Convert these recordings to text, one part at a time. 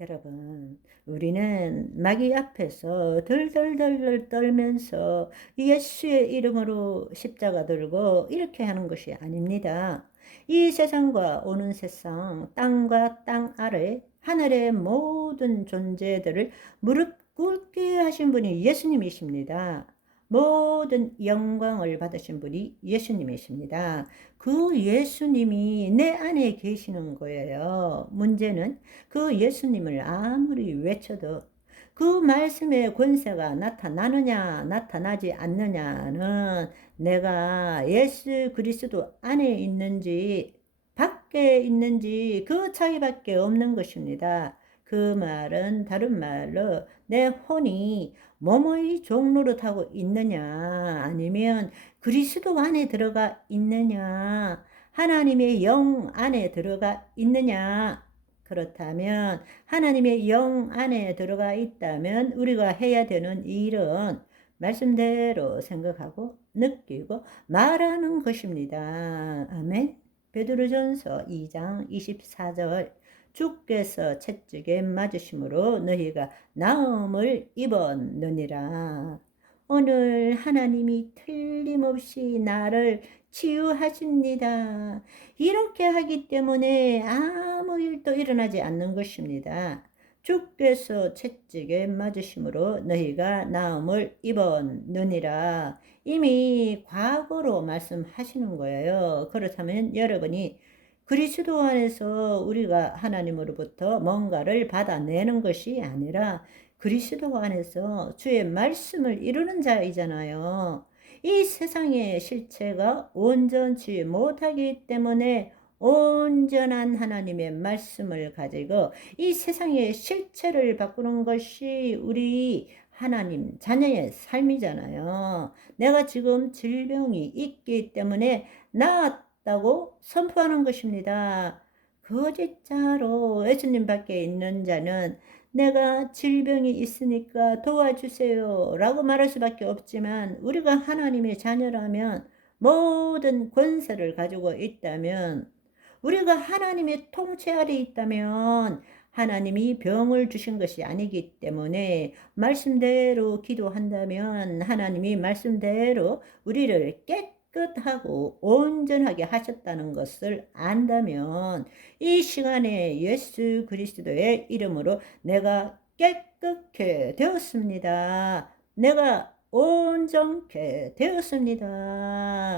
여러분, 우리는 마귀 앞에서 덜덜덜덜 떨면서 예수의 이름으로 십자가 들고 이렇게 하는 것이 아닙니다. 이 세상과 오는 세상, 땅과 땅 아래, 하늘의 모든 존재들을 무릎 꿇게 하신 분이 예수님이십니다. 모든 영광을 받으신 분이 예수님이십니다. 그 예수님이 내 안에 계시는 거예요. 문제는 그 예수님을 아무리 외쳐도 그 말씀의 권세가 나타나느냐, 나타나지 않느냐는 내가 예수 그리스도 안에 있는지 밖에 있는지 그 차이밖에 없는 것입니다. 그 말은 다른 말로 내 혼이 뭐뭐의 종로를 타고 있느냐 아니면 그리스도 안에 들어가 있느냐 하나님의 영 안에 들어가 있느냐 그렇다면 하나님의 영 안에 들어가 있다면 우리가 해야 되는 일은 말씀대로 생각하고 느끼고 말하는 것입니다. 아멘. 베드로전서 2장 24절 주께서 채찍에 맞으심으로 너희가 나음을 입었느니라. 오늘 하나님이 틀림없이 나를 치유하십니다. 이렇게 하기 때문에 아무 일도 일어나지 않는 것입니다. 주께서 채찍에 맞으심으로 너희가 나음을 입었느니라. 이미 과거로 말씀하시는 거예요. 그렇다면 여러분이 그리스도 안에서 우리가 하나님으로부터 뭔가를 받아내는 것이 아니라 그리스도 안에서 주의 말씀을 이루는 자이잖아요. 이 세상의 실체가 온전치 못하기 때문에 온전한 하나님의 말씀을 가지고 이 세상의 실체를 바꾸는 것이 우리 하나님 자녀의 삶이잖아요. 내가 지금 질병이 있기 때문에 나 았다고 선포하는 것입니다. 거짓자로 예수님 밖에 있는 자는 내가 질병이 있으니까 도와주세요 라고 말할 수밖에 없지만 우리가 하나님의 자녀라면 모든 권세를 가지고 있다면 우리가 하나님의 통치 아래 있다면 하나님이 병을 주신 것이 아니기 때문에 말씀대로 기도한다면 하나님이 말씀대로 우리를 깨끗 하고 온전하게 하셨다는 것을 안다면 이 시간에 예수 그리스도의 이름으로 내가 깨끗게 되었습니다. 내가 온전케 되었습니다.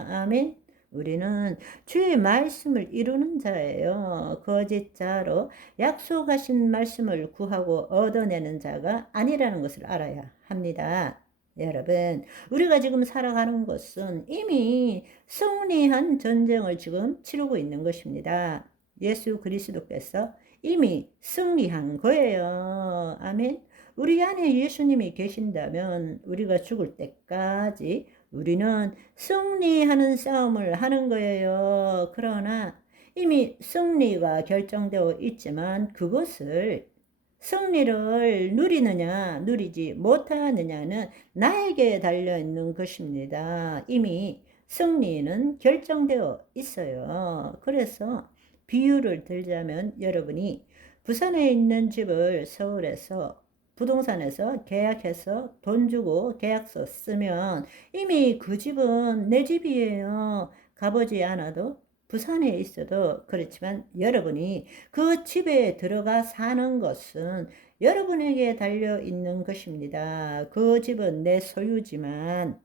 아멘. 우리는 주의 말씀을 이루는 자예요. 거짓 자로 약속하신 말씀을 구하고 얻어내는 자가 아니라는 것을 알아야 합니다. 여러분, 우리가 지금 살아가는 것은 이미 승리한 전쟁을 지금 치르고 있는 것입니다. 예수 그리스도께서 이미 승리한 거예요. 아멘. 우리 안에 예수님이 계신다면 우리가 죽을 때까지 우리는 승리하는 싸움을 하는 거예요. 그러나 이미 승리가 결정되어 있지만 그것을 승리를 누리느냐, 누리지 못하느냐는 나에게 달려 있는 것입니다. 이미 승리는 결정되어 있어요. 그래서 비유를 들자면 여러분이 부산에 있는 집을 서울에서 부동산에서 계약해서 돈 주고 계약서 쓰면 이미 그 집은 내 집이에요. 가보지 않아도 부산에 있어도 그렇지만 여러분이 그 집에 들어가 사는 것은 여러분에게 달려 있는 것입니다. 그 집은 내 소유지만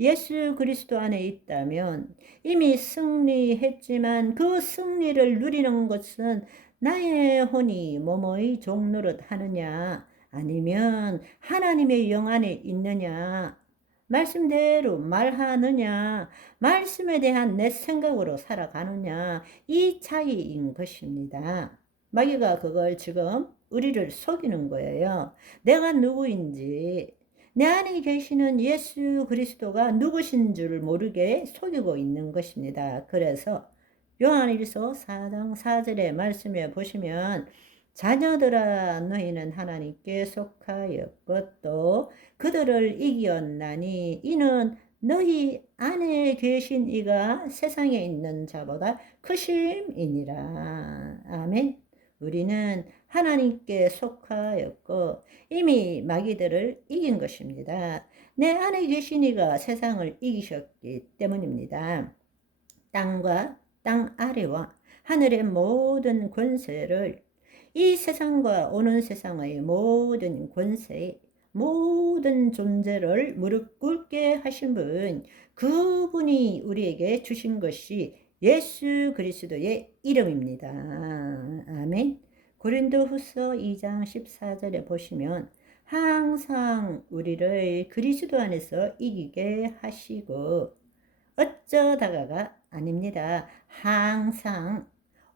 예수 그리스도 안에 있다면 이미 승리했지만 그 승리를 누리는 것은 나의 혼이 뭐뭐의 종노릇 하느냐 아니면 하나님의 영 안에 있느냐 말씀대로 말하느냐, 말씀에 대한 내 생각으로 살아가느냐, 이 차이인 것입니다. 마귀가 그걸 지금 우리를 속이는 거예요. 내가 누구인지, 내 안에 계시는 예수 그리스도가 누구신 줄 모르게 속이고 있는 것입니다. 그래서 요한일서 4장 4절의 말씀에 보시면 자녀들아 너희는 하나님께 속하였고 또 그들을 이겼나니 이는 너희 안에 계신 이가 세상에 있는 자보다 크심이니라. 아멘. 우리는 하나님께 속하였고 이미 마귀들을 이긴 것입니다. 내 안에 계신 이가 세상을 이기셨기 때문입니다. 땅과 땅 아래와 하늘의 모든 권세를 이 세상과 오는 세상의 모든 권세, 모든 존재를 무릎 꿇게 하신 분, 그분이 우리에게 주신 것이 예수 그리스도의 이름입니다. 아멘. 고린도 후서 2장 14절에 보시면 항상 우리를 그리스도 안에서 이기게 하시고 어쩌다가가 아닙니다. 항상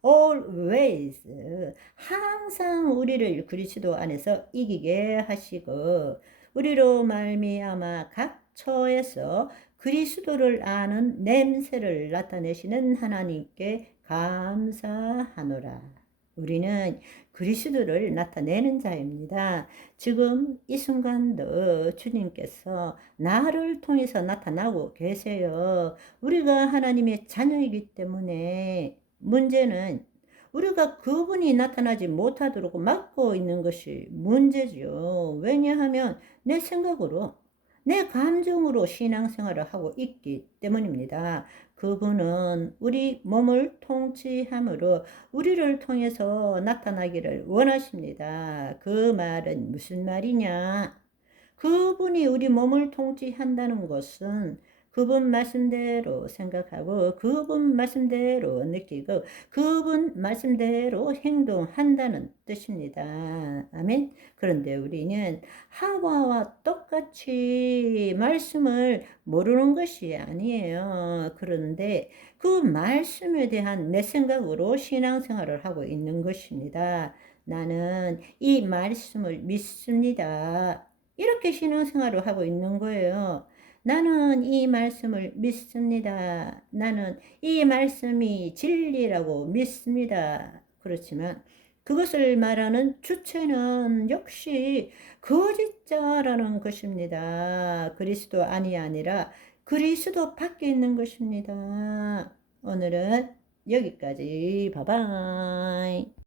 always 항상 우리를 그리스도 안에서 이기게 하시고 우리로 말미암아 각 처에서 그리스도를 아는 냄새를 나타내시는 하나님께 감사하노라. 우리는 그리스도를 나타내는 자입니다. 지금 이 순간도 주님께서 나를 통해서 나타나고 계세요. 우리가 하나님의 자녀이기 때문에 문제는 우리가 그분이 나타나지 못하도록 막고 있는 것이 문제죠. 왜냐하면 내 생각으로 내 감정으로 신앙생활을 하고 있기 때문입니다. 그분은 우리 몸을 통치함으로 우리를 통해서 나타나기를 원하십니다. 그 말은 무슨 말이냐? 그분이 우리 몸을 통치한다는 것은 그분 말씀대로 생각하고 그분 말씀대로 느끼고 그분 말씀대로 행동한다는 뜻입니다. 아멘. 그런데 우리는 하와와 똑같이 말씀을 모르는 것이 아니에요. 그런데 그 말씀에 대한 내 생각으로 신앙생활을 하고 있는 것입니다. 나는 이 말씀을 믿습니다. 이렇게 신앙생활을 하고 있는 거예요. 나는 이 말씀을 믿습니다. 나는 이 말씀이 진리라고 믿습니다. 그렇지만 그것을 말하는 주체는 역시 거짓자라는 것입니다. 그리스도 아니 아니라 그리스도 밖에 있는 것입니다. 오늘은 여기까지. 바바이.